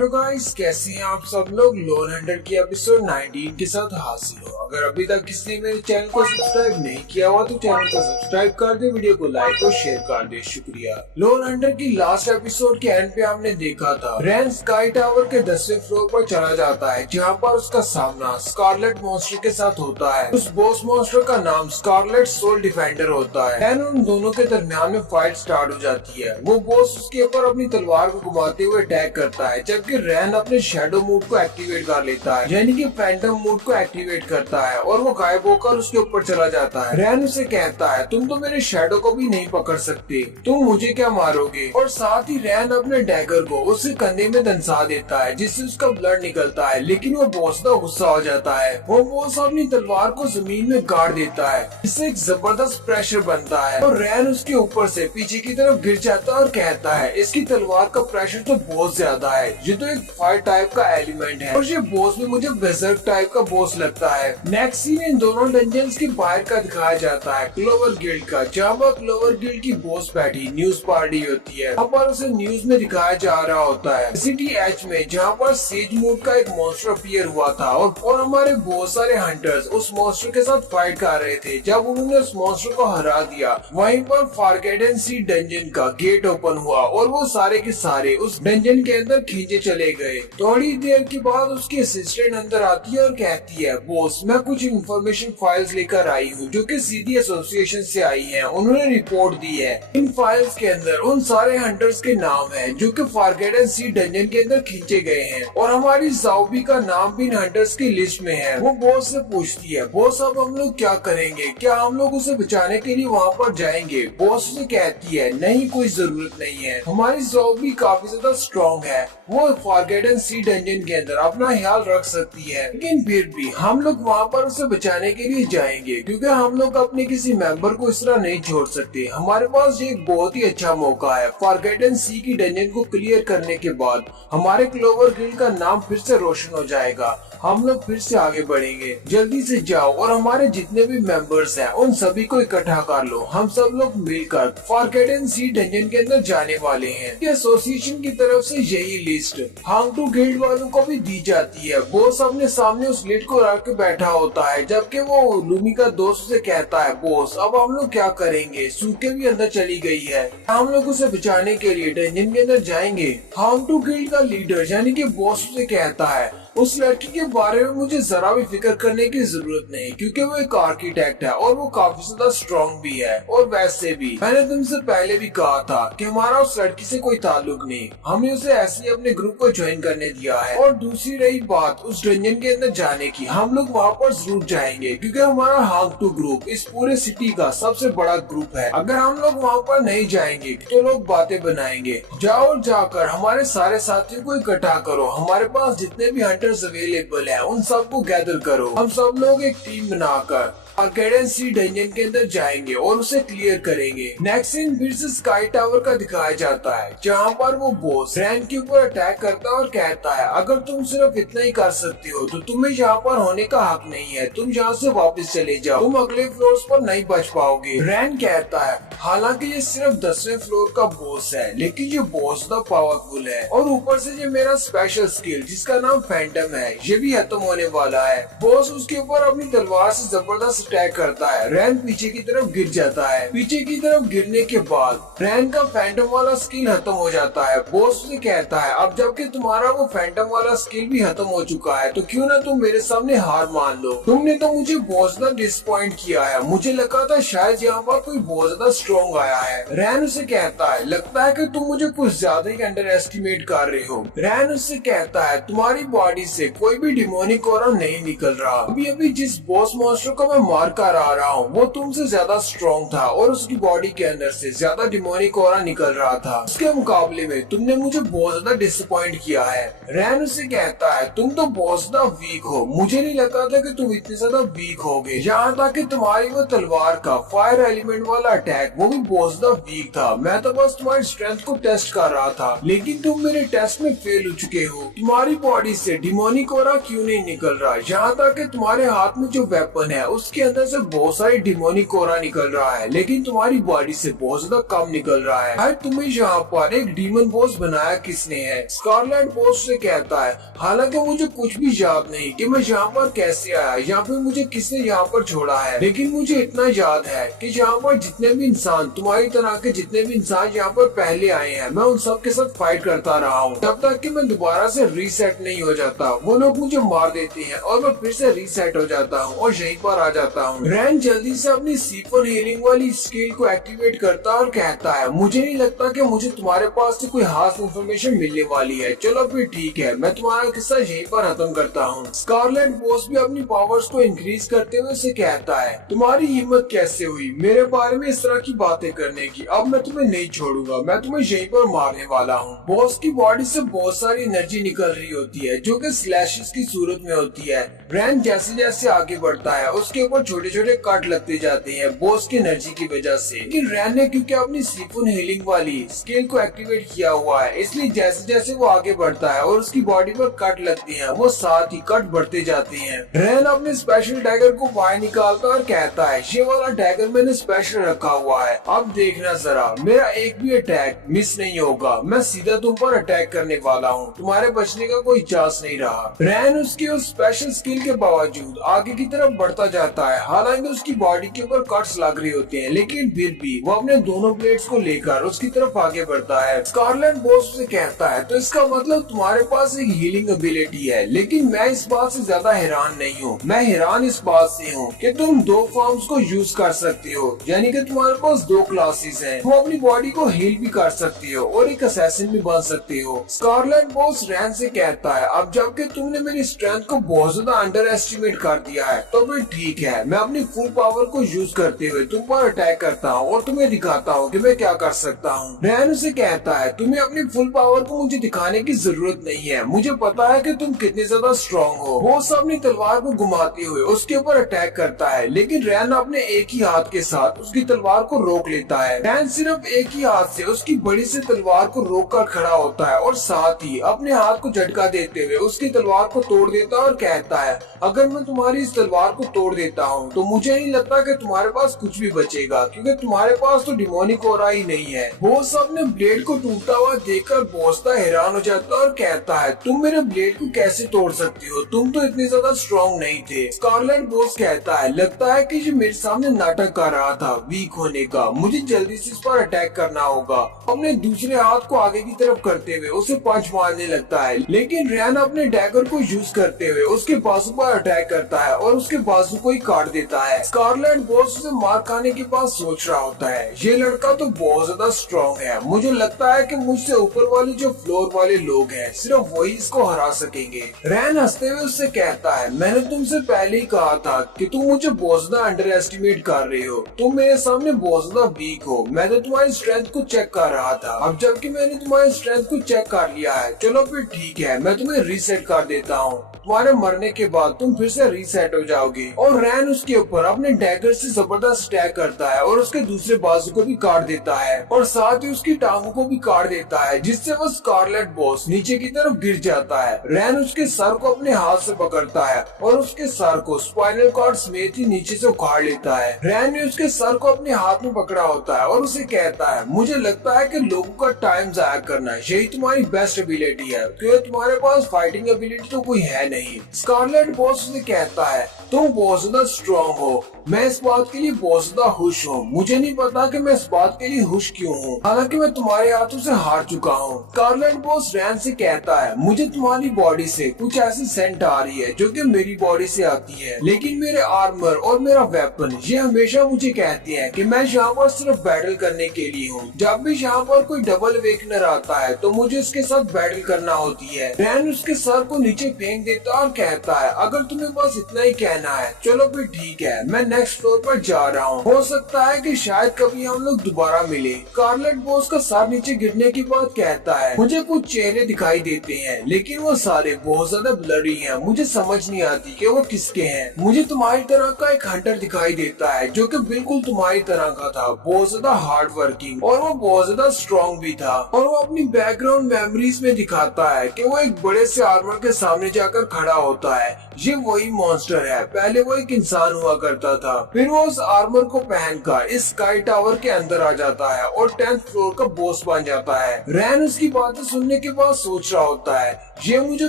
Hello guys, कैसे हैं आप सब लोग। लोन हंटर की एपिसोड 19 के साथ हाजिर हो। अगर अभी तक किसी ने मेरे चैनल को सब्सक्राइब नहीं किया हुआ तो चैनल को सब्सक्राइब कर दे, वीडियो को लाइक और शेयर कर दे, शुक्रिया। लोन हंटर की लास्ट एपिसोड के एंड पे हमने देखा था रैन स्काई टावर के 10वें फ्लोर पर चला जाता है, जहाँ पर उसका सामना स्कारलेट मॉन्स्टर के साथ होता है। उस बॉस मॉन्स्टर का नाम स्कारलेट सोल डिफेंडर होता है। रैन उन दोनों के दरमियान में फाइट स्टार्ट हो जाती है। वो बॉस उसके ऊपर अपनी तलवार को घुमाते हुए अटैक करता है, जबकि रैन अपने शैडो मोड को एक्टिवेट कर लेता है, यानी कि फैंटम मोड को एक्टिवेट करता है और वो गायब होकर उसके ऊपर चला जाता है। रैन उसे कहता है, तुम तो मेरे शैडो को भी नहीं पकड़ सकते, तुम मुझे क्या मारोगे। और साथ ही रैन अपने डैगर को उसके कंधे में दंसा देता है, जिससे उसका ब्लड निकलता है। लेकिन वो बॉस का गुस्सा हो जाता है। वो बॉस अपनी तलवार को जमीन में गाड़ देता है, जिससे एक जबरदस्त प्रेशर बनता है और रैन उसके ऊपर से पीछे की तरफ गिर जाता है और कहता है, इसकी तलवार का प्रेशर तो बहुत ज्यादा है, ये तो एक फायर टाइप का एलिमेंट है और ये बॉस भी मुझे बेजर्क टाइप का बॉस लगता है। नेक्स्ट सीन इन दोनों डंजन्स के बाहर का दिखाया जाता है, क्लोवर गिल्ड का, जहाँ पर क्लोवर गिल्ड की बॉस बैठी न्यूज पार्टी होती है। यहाँ पर उसे न्यूज में दिखाया जा रहा होता है सिटी एच में, जहाँ पर सेज मोड का एक मॉन्स्टर अपीयर हुआ था और हमारे बहुत सारे हंटर्स उस मॉन्स्टर के साथ फाइट कर रहे थे। जब उन्होंने उस मॉन्स्टर को हरा दिया, वहीं पर फॉरगेटन सी डंजन का गेट ओपन हुआ और वो सारे के सारे उस डंजन के अंदर खींचे चले गए। थोड़ी देर के बाद उसकी असिस्टेंट अंदर आती है और कहती है, बॉस मैं कुछ इंफॉर्मेशन फाइल्स लेकर आई हूँ जो कि सीधी एसोसिएशन से आई हैं। उन्होंने रिपोर्ट दी है। इन फाइल्स के अंदर उन सारे हंटर्स के नाम हैं जो कि फॉरगेटन सी डंजन के अंदर खींचे गए हैं और हमारी ज़ाओबी का नाम भी इन हंटर्स की लिस्ट में है। वो बॉस से पूछती है, बॉस अब हम लोग क्या करेंगे, क्या हम लोग उसे बचाने के लिए वहाँ पर जाएंगे। बॉस उसे कहती है, नहीं कोई जरूरत नहीं है, हमारी ज़ाओबी काफी ज्यादा स्ट्रॉन्ग है, वो फॉरगेटन सी डंजन के अंदर अपना ख्याल रख सकती है। लेकिन फिर भी हम लोग वहाँ पर उसे बचाने के लिए जाएंगे, क्योंकि हम लोग अपने किसी मेंबर को इस तरह नहीं छोड़ सकते। हमारे पास ये एक बहुत ही अच्छा मौका है। फॉरगेटन सी की डंजन को क्लियर करने के बाद हमारे क्लोवर गिल्ड का नाम फिर से रोशन हो जाएगा, हम लोग फिर से आगे बढ़ेंगे। जल्दी से जाओ और हमारे जितने भी मेंबर्स हैं उन सभी को इकट्ठा कर लो। हम सब लोग मिलकर फॉरगेटन सी डंजन के अंदर जाने वाले हैं। एसोसिएशन की तरफ से यही लिस्ट हांगटू गिल्ड वालों को भी दी जाती है। बॉस अपने सामने उस लिस्ट को रख के बैठा होता है, जबकि वो लूमी का दोस्त उसे कहता है, बॉस अब हम लोग क्या करेंगे, सूखे भी अंदर चली गई है, हम लोग उसे बचाने के लिए डंजन के अंदर जाएंगे। हांगटू गिल्ड का लीडर यानी कि बॉस उसे कहता है, उस लड़की के बारे में मुझे जरा भी फिक्र करने की जरूरत नहीं, क्योंकि वो एक आर्किटेक्ट है और वो काफी ज्यादा स्ट्रॉन्ग भी है। और वैसे भी मैंने तुमसे पहले भी कहा था कि हमारा उस लड़की से कोई ताल्लुक नहीं, हमने उसे ऐसे ही अपने ग्रुप को ज्वाइन करने दिया है। और दूसरी रही बात उस डंजन के अंदर जाने की, हम लोग वहाँ पर जरूर जाएंगे, क्योंकि हमारा हांगटू ग्रुप इस पूरे सिटी का सबसे बड़ा ग्रुप है। अगर हम लोग वहाँ पर नहीं जाएंगे तो लोग बातें बनाएंगे। जाओ और जाकर हमारे सारे साथियों को इकट्ठा करो, हमारे पास जितने भी अवेलेबल है उन सबको गैदर करो। हम सब लोग एक टीम बनाकर फॉरगेटन सी डंजन के अंदर जाएंगे और उसे क्लियर करेंगे। नेक्स्ट सीन फिर से स्काई टावर का दिखाया जाता है, जहाँ पर वो बॉस रैन के ऊपर अटैक करता है और कहता है, अगर तुम सिर्फ इतना ही कर सकते हो तो तुम्हें यहाँ पर होने का हक नहीं है, तुम यहाँ से वापस चले जाओ, तुम अगले फ्लोर पर नहीं बच पाओगे। रैन कहता है, हालांकि ये सिर्फ 10वें फ्लोर का बॉस है, लेकिन ये बॉस तो पावरफुल है और ऊपर से ये मेरा स्पेशल स्किल जिसका नाम फैंटम है, ये भी खत्म होने वाला है। बॉस उसके ऊपर अपनी तलवार से जबरदस्त अटैक करता है। रैन पीछे की तरफ गिर जाता है। पीछे की तरफ गिरने के बाद रैन का फैंटम वाला स्किल खत्म हो जाता है। बॉस उसे कहता है, अब जबकि तुम्हारा वो फैंटम वाला स्किल भी खत्म हो चुका है, तो क्यों ना तुम मेरे सामने हार मान लो। तुमने तो मुझे बहुत ज्यादा डिसअपॉइंट किया है, मुझे लगा था शायद यहाँ पर कोई बहुत ज्यादा स्ट्रॉन्ग आया है। रैन उसे कहता है, लगता है कि तुम मुझे कुछ ज्यादा ही अंडर एस्टिमेट कर रहे हो। रैन उससे कहता है, तुम्हारी बॉडी से कोई भी डिमोनिक ऑरा नहीं निकल रहा। अभी अभी जिस बॉस मॉन्स्टर को मैं मार कर आ रहा हूँ वो तुमसे ज्यादा स्ट्रॉन्ग था और उसकी बॉडी के अंदर से ज्यादा डिमोनिक ऑरा निकल रहा था। उसके मुकाबले में तुमने मुझे बहुत ज्यादा डिसअपॉइंट किया है। रैन उसे कहता है, तुम तो बहुत ज्यादा वीक हो, मुझे नहीं लगा था कि तुम इतने ज्यादा वीक होगे। यहाँ तक कि तुम्हारी वो तलवार का फायर एलिमेंट वाला अटैक वो भी बहुत ज्यादा वीक था। मैं तो बस तुम्हारी स्ट्रेंथ को टेस्ट कर रहा था, लेकिन तुम मेरे टेस्ट में फेल हो चुके हो। तुम्हारी बॉडी से डिमोनिक ऑरा क्यों नहीं निकल रहा? यहाँ तक कि तुम्हारे हाथ में जो वेपन है उसके के अंदर से बहुत सारी डिमोनिक कोरा निकल रहा है, लेकिन तुम्हारी बॉडी से बहुत ज्यादा कम निकल रहा है। भाई तुम्हें यहाँ पर एक डीमन बॉस बनाया किसने है? स्कारलेट बॉस से कहता है, हालांकि मुझे कुछ भी याद नहीं कि मैं यहाँ पर कैसे आया, यहाँ पे मुझे किसने यहाँ पर छोड़ा है, लेकिन मुझे इतना याद है कि यहाँ पर जितने भी इंसान, तुम्हारी तरह के जितने भी इंसान यहाँ पर पहले आए हैं, मैं उन सब के साथ फाइट करता रहा हूँ तब तक कि मैं दोबारा से रीसेट नहीं हो जाता। वो लोग मुझे मार देते हैं और मैं फिर से रीसेट हो जाता हूँ और यहीं पर आ जाता हूँ। रैन जल्दी से अपनी C4 हीलिंग वाली स्किल को एक्टिवेट करता और कहता है, मुझे नहीं लगता कि मुझे तुम्हारे पास से कोई खास इंफॉर्मेशन मिलने वाली है। चलो फिर ठीक है, मैं तुम्हारा किस्सा यहीं पर खत्म करता हूँ। स्कारलेट बॉस भी अपनी पावर्स को इंक्रीज करते हुए उसे कहता है, तुम्हारी हिम्मत कैसे हुई मेरे बारे में इस तरह की बातें करने की? अब मैं तुम्हें नहीं छोड़ूंगा, मैं तुम्हें यहीं पर मारने वाला हूँ। बॉस की बॉडी से बहुत सारी एनर्जी निकल रही होती है जो कि स्लैशेस की सूरत में होती है। रैन जैसे जैसे आगे बढ़ता है उसके ऊपर छोटे छोटे कट लगते जाते हैं बॉस की एनर्जी की वजह से। लेकिन रैन ने क्योंकि अपनी C4 हीलिंग वाली स्किल को एक्टिवेट किया हुआ है, इसलिए जैसे जैसे वो आगे बढ़ता है और उसकी बॉडी पर कट लगते हैं, वो साथ ही कट बढ़ते जाते हैं। रैन अपने स्पेशल डैगर को बाहर निकालता और कहता है, ये वाला डैगर मैंने स्पेशल रखा हुआ है, अब देखना जरा मेरा एक भी अटैक मिस नहीं होगा, मैं सीधा तुम पर अटैक करने वाला हूँ, तुम्हारे बचने का कोई चांस नहीं रहा। रैन उसकी उस स्पेशल स्किल के बावजूद आगे की तरफ बढ़ता जाता है। हालांकि उसकी बॉडी के ऊपर कट्स लग रहे होते हैं, लेकिन फिर भी वो अपने दोनों ब्लेड्स को लेकर उसकी तरफ आगे बढ़ता है। स्कारलेट बॉस से कहता है, तो इसका मतलब तुम्हारे पास एक हीलिंग एबिलिटी है, लेकिन मैं इस बात से ज्यादा हैरान नहीं हूँ। मैं हैरान इस बात से हूँ कि तुम दो फॉर्म्स को यूज कर सकते हो, यानी कि तुम्हारे पास दो क्लासेस हैं। तुम अपनी बॉडी को हील भी कर सकते हो और एक असैसिन भी बन सकते हो। स्कारलेट बॉस रैन से कहता है, अब जबकि तुमने मेरी स्ट्रेंथ को बहुत ज्यादा अंडर एस्टिमेट कर दिया है, तो फिर ठीक है, मैं अपनी फुल पावर को यूज करते हुए तुम पर अटैक करता हूँ और तुम्हें दिखाता हूँ कि मैं क्या कर सकता हूँ। रैन उसे कहता है, तुम्हें अपनी फुल पावर को मुझे दिखाने की जरूरत नहीं है, मुझे पता है कि तुम कितने ज्यादा स्ट्रॉन्ग हो। वो अपनी तलवार को घुमाते हुए उसके ऊपर अटैक करता है, लेकिन रैन अपने एक ही हाथ के साथ उसकी तलवार को रोक लेता है। रैन सिर्फ एक ही हाथ से उसकी बड़ी सी तलवार को रोक कर खड़ा होता है और साथ ही अपने हाथ को झटका देते हुए उसकी तलवार को तोड़ देता है और कहता है, अगर मैं तुम्हारी इस तलवार को तोड़ देता हूँ तो मुझे नहीं लगता कि तुम्हारे पास कुछ भी बचेगा, क्योंकि तुम्हारे पास तो डिमोनिक ऑरा ही नहीं है। बॉस अपने ब्लेड को टूटता हुआ देखकर बॉसता हैरान हो जाता है और कहता है, तुम मेरे ब्लेड को कैसे तोड़ सकती हो, तुम तो इतने ज्यादा स्ट्रॉन्ग नहीं थे। स्कारलेट बॉस कहता है, लगता है कि ये मेरे सामने नाटक कर रहा था वीक होने का, मुझे जल्दी से इस पर अटैक करना होगा। अपने दूसरे हाथ को आगे की तरफ करते हुए उसे पंच मारने लगता है, लेकिन रैन अपने डैगर को यूज करते हुए उसके बाजू पर अटैक करता है और उसके बाजू को ही काट देता है। स्कारलेट बॉस उसे मार खाने के बाद सोच रहा होता है, ये लड़का तो बहुत ज्यादा स्ट्रॉन्ग है, मुझे लगता है कि मुझसे ऊपर वाले जो फ्लोर वाले लोग हैं सिर्फ वही इसको हरा सकेंगे। रैन हंसते हुए उससे कहता है, मैंने तुमसे पहले ही कहा था कि तुम मुझे बहुत ज्यादा अंडर एस्टिमेट कर रहे हो, तुम मेरे सामने बहुत ज्यादा वीक हो, मैं तो तुम्हारी स्ट्रेंथ को चेक कर रहा था। अब जबकि मैंने तुम्हारी स्ट्रेंथ को चेक कर लिया है, चलो फिर ठीक है, मैं तुम्हें रीसेट कर देता हूँ, तुम्हारे मरने के बाद तुम फिर से रीसेट हो जाओगे। और रैन उसके ऊपर अपने डैगर से जबरदस्त अटैक करता है और उसके दूसरे बाजू को भी काट देता है और साथ ही उसकी टांगों को भी काट देता है, जिससे वो स्कारलेट बॉस नीचे की तरफ गिर जाता है। रैन उसके सर को अपने हाथ से पकड़ता है और उसके सर को स्पाइनल कॉर्ड समेत ही नीचे से उखाड़ लेता है। रैन ने उसके सर को अपने हाथ में पकड़ा होता है और उसे कहता है, मुझे लगता है कि लोगों का टाइम जाया करना यही तुम्हारी बेस्ट एबिलिटी है, क्योंकि तुम्हारे पास फाइटिंग एबिलिटी तो कोई है नहीं। स्कारलेट बॉस उसे कहता है, तुम बहुत ज्यादा स्ट्रॉन्ग हो, मैं इस बात के लिए बहुत ज्यादा खुश हूँ, मुझे नहीं पता कि मैं इस बात के लिए खुश क्यों हूँ, हालांकि मैं तुम्हारे हाथों से हार चुका हूँ। स्कारलेट बॉस रैन से कहता है, मुझे तुम्हारी बॉडी से कुछ ऐसी सेंट आ रही है जो कि मेरी बॉडी से आती है, लेकिन मेरे आर्मर और मेरा वेपन ये हमेशा मुझे कहते हैं कि मैं यहाँ पर सिर्फ बैटल करने के लिए हूँ। जब भी यहाँ पर कोई डबल वेकनर आता है तो मुझे उसके साथ बैटल करना होती है। रैन उसके सर को नीचे फेंक देता और कहता है, अगर तुम्हें बस इतना ही कहना है, चलो फिर ठीक है, मैं नेक्स्ट फ्लोर पर जा रहा हूँ, हो सकता है कि शायद कभी हम लोग दोबारा मिले। स्कारलेट बॉस का सर नीचे गिरने के बाद कहता है, मुझे कुछ चेहरे दिखाई देते हैं, लेकिन वो सारे बहुत ज्यादा ब्लरी हैं, मुझे समझ नहीं आती कि वो किसके हैं। मुझे तुम्हारी तरह का एक हंटर दिखाई देता है जो कि बिल्कुल तुम्हारी तरह का था, बहुत ज्यादा हार्ड वर्किंग, और वो बहुत ज्यादा स्ट्रॉन्ग भी था। और वो अपनी बैकग्राउंड मेमोरीज में दिखाता है कि वो एक बड़े से आर्मर के सामने जाकर खड़ा होता है। ये वही मॉन्स्टर है, पहले वो एक इंसान हुआ करता था। फिर वो उस आर्मर को पहनकर इस स्काई टावर के अंदर आ जाता है और 10th फ्लोर का बॉस बन जाता है। रैन उसकी बातें सुनने के बाद सोच रहा होता है, ये मुझे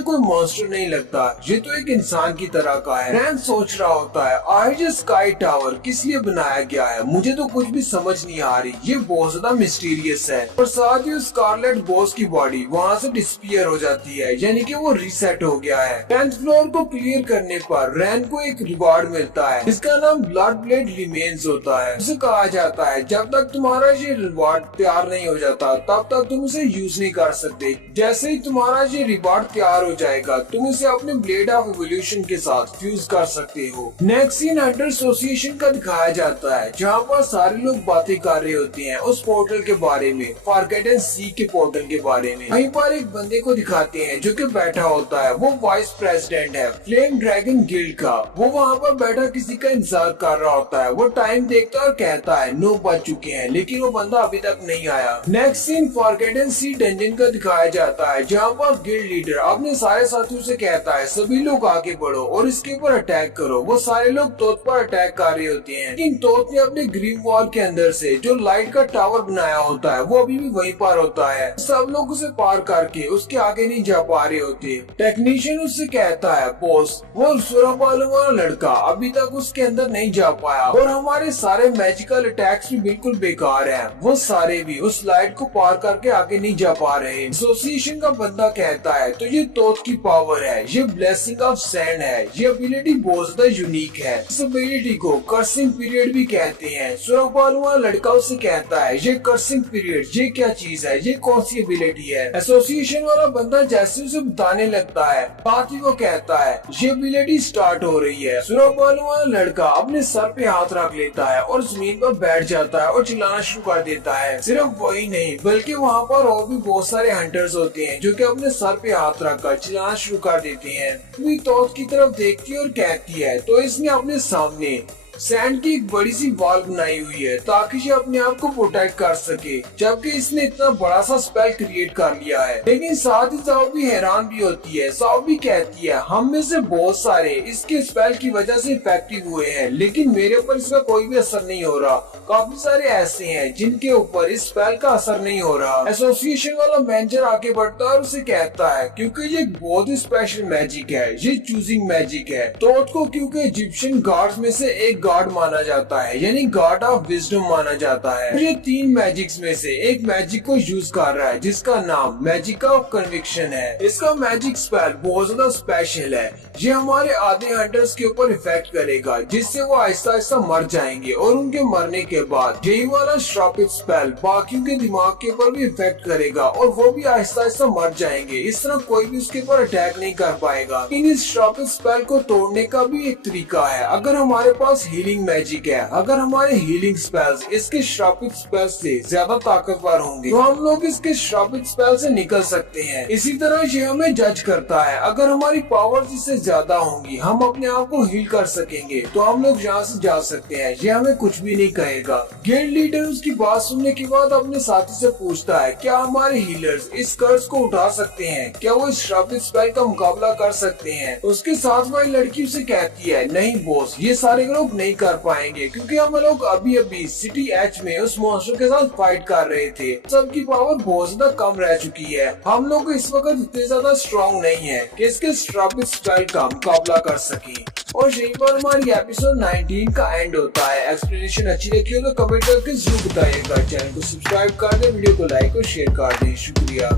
कोई मॉन्स्टर नहीं लगता, ये तो एक इंसान की तरह का है। रैन सोच रहा होता है, आज ये स्काई टावर किस लिए बनाया गया है, मुझे तो कुछ भी समझ नहीं आ रही, ये बहुत ज्यादा मिस्टीरियस है। और साथ ही स्कारलेट बॉस की बॉडी वहाँ से डिस्पियर हो जाती है, यानी कि वो रीसेट हो गया है। 10th फ्लोर को क्लियर करने पर रैन को एक रिवार्ड मिलता है जिसका नाम ब्लड ब्लेड रिमेन्स होता है। उसे कहा जाता है जब तक तुम्हारा ये रिवार्ड तैयार नहीं हो जाता तब तक तुम उसे यूज नहीं कर सकते। जैसे ही तुम्हारा ये रिवार्ड तैयार हो जाएगा तुम इसे अपने ब्लेड ऑफ इवोल्यूशन के साथ फ्यूज कर सकते हो। नेक्स्ट सीन हंटर एसोसिएशन का दिखाया जाता है जहाँ पर सारे लोग बातें कर रहे होते हैं उस पोर्टल के बारे में, फॉरगॉटन सी के पोर्टल के बारे में। वहीं पर एक बंदे को दिखाते हैं जो कि बैठा होता है, वो वाइस प्रेसिडेंट है फ्लेम ड्रैगन गिल्ड का। वो वहाँ पर बैठा किसी का इंतजार कर रहा होता है। वो टाइम देखता है और कहता है 9 बज चुके हैं, लेकिन वो बंदा अभी तक नहीं आया। नेक्स्ट सीन फॉरगॉटन सी डंजन का दिखाया जाता है जहाँ पर गिल्ड लीडर अपने सारे साथियों से कहता है सभी लोग आगे बढ़ो और इसके ऊपर अटैक करो। वो सारे लोग तोत पर अटैक कर रहे होते हैं, लेकिन तोत ने अपने ग्रीन वॉल के अंदर से जो लाइट का टावर बनाया होता है वो अभी भी वहीं पर होता है। सब लोग उसे पार करके उसके आगे नहीं जा पा रहे होते। टेक्नीशियन उससे कहता है बॉस, वो सुरह बालों वाला लड़का अभी तक उसके अंदर नहीं जा पाया और हमारे सारे मैजिकल अटैक्स भी बिल्कुल बेकार हैं। वो सारे भी उस लाइट को पार करके आगे नहीं जा पा रहे। एसोसिएशन का बंदा कहता है तो ये तोत की पावर है, ये ब्लेसिंग ऑफ सैंड है, ये एबिलिटी बहुत ज्यादा यूनिक है। इस एबिलिटी को कर्सिंग पीरियड भी कहते हैं। सुरह बालों वाला लड़का उससे कहता है ये कर्सिंग पीरियड ये क्या चीज है, ये कौन सी एबिलिटी है। एसोसिएशन वाला बंदा जैसे उसे बताने लगता है साथ ही वो कहता है ये एबिलिटी स्टार्ट हो रही है। सुरह बालों वाला लड़का अपने सर पे हाथ रख लेता है और जमीन पर बैठ जाता है और चिल्लाना शुरू कर देता है। सिर्फ वही नहीं बल्कि वहाँ पर और भी बहुत सारे हंटर्स होते हैं जो कि अपने सर पे हाथ रखकर चिल्लाना शुरू कर देते हैं। वो तोत की तरफ देखती है और कहती है तो इसने अपने सामने सैंड की एक बड़ी सी वॉल बनाई हुई है ताकि ये अपने आप को प्रोटेक्ट कर सके, जबकि इसने इतना बड़ा सा स्पेल क्रिएट कर लिया है। लेकिन साथ ही साथ भी हैरान भी होती है। साथ भी कहती है हम में से बहुत सारे इसके स्पेल की वजह से इफेक्टिव हुए हैं, लेकिन मेरे ऊपर इसका कोई भी असर नहीं हो रहा। काफी सारे ऐसे हैं जिनके ऊपर इस स्पेल का असर नहीं हो रहा। एसोसिएशन वाला मैनेजर आगे बढ़ता है और उसे कहता है क्योंकि ये बहुत ही स्पेशल मैजिक है, ये चूजिंग मैजिक है। तोत को क्योंकि इजिप्शियन गॉड्स में से एक गॉड माना जाता है, यानी गॉड ऑफ विजडम माना जाता है। ये 3 मैजिक्स में से एक मैजिक को यूज कर रहा है जिसका नाम मैजिक ऑफ कन्विक्शन है। इसका मैजिक स्पेल बहुत ज्यादा स्पेशल है। ये हमारे आधे हंटर्स के ऊपर इफेक्ट करेगा जिससे वो आहिस्ता आहिस्ता मर जाएंगे और उनके मरने के बाद यही वाला श्रापित स्पेल बाकियों के दिमाग के ऊपर भी इफेक्ट करेगा और वो भी आहिस्ता आहिस्ता मर जाएंगे। इस तरह कोई भी उसके ऊपर अटैक नहीं कर पाएगा। इन इस श्रापित स्पेल को तोड़ने का भी एक तरीका है। अगर हमारे पास हीलिंग मैजिक है, अगर हमारे हीलिंग स्पेल्स इसके श्रापित स्पेल से ज्यादा ताकतवर होंगे तो हम लोग इसके श्रापित स्पेल से निकल सकते हैं। इसी तरह ये हमें जज करता है। अगर हमारी पावर्स इससे ज्यादा होंगी हम अपने आप को हील कर सकेंगे तो हम लोग यहाँ से जा सकते हैं। ये हमें कुछ भी नहीं कहेगा। गिल्ड लीडर उसकी बात सुनने के बाद अपने साथी से पूछता है क्या हमारे हीलर्स इस कर्ज को उठा सकते हैं, क्या वो इस श्रापित स्पेल का मुकाबला कर सकते हैं। उसके साथ वाली लड़की उसे कहती है नहीं बॉस, ये सारे लोग नहीं कर पाएंगे क्योंकि हम लोग अभी अभी सिटी एच में उस मॉन्स्टर के साथ फाइट कर रहे थे। सबकी पावर बहुत ज्यादा कम रह चुकी है। हम लोग इस वक्त इतने ज्यादा स्ट्रॉन्ग नहीं है कि इसके श्रापित स्पेल का मुकाबला कर सके। और यहीं पर हमारी एपिसोड 19 का एंड होता है। एक्सप्लेनेशन अच्छी लगी हो तो कमेंट करके जरूर बताइएगा। चैनल को सब्सक्राइब कर दे, वीडियो को लाइक और शेयर कर दे। शुक्रिया।